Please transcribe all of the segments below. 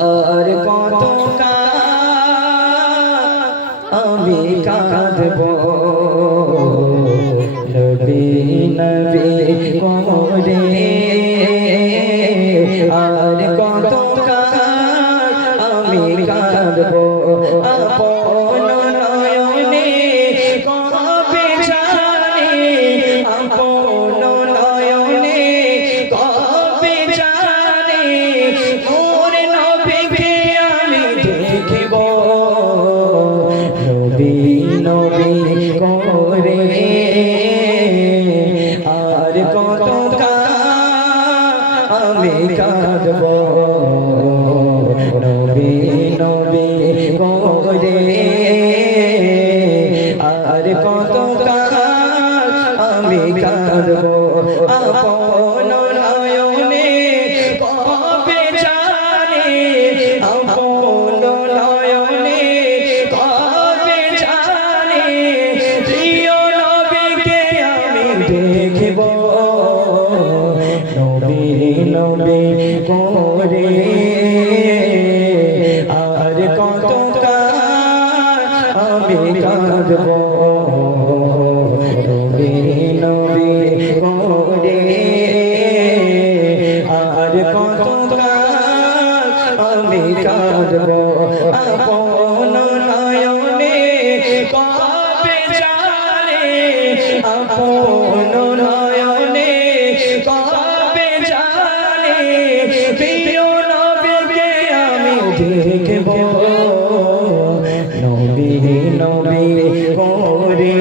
আর কত আমি কাঁদব? করে। আর কত আমি কাঁদব? নবী নবী করে। আর কত আমি কাঁদব? আপন আমি দেখব নবী নবী করে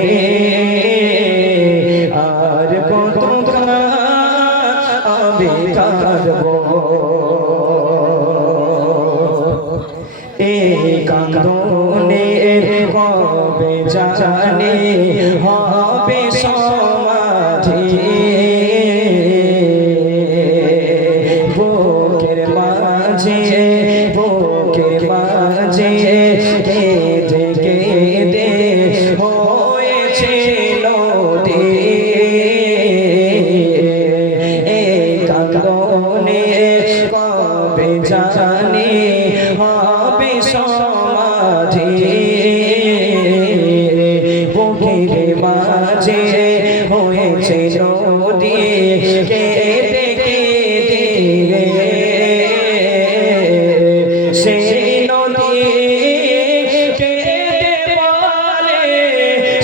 আর কত কাঁদব এই কান্দনে কবে জানে? হবে সমাধি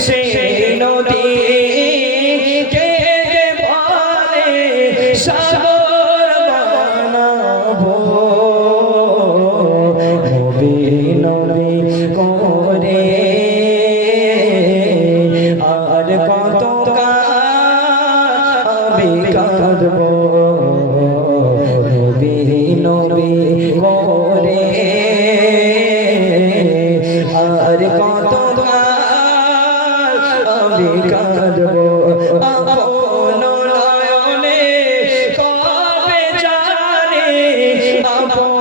sim. আমি কাঁদব আপন নয়নে কবে জানে? আপন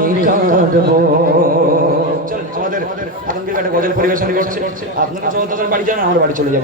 আমি কাঁদব। আমাদের আতঙ্কের কাটে গজল পরিবেশন করছে। আপনারা তাড়াতাড়ি বাড়ি যান, আমার বাড়ি চলে যাব।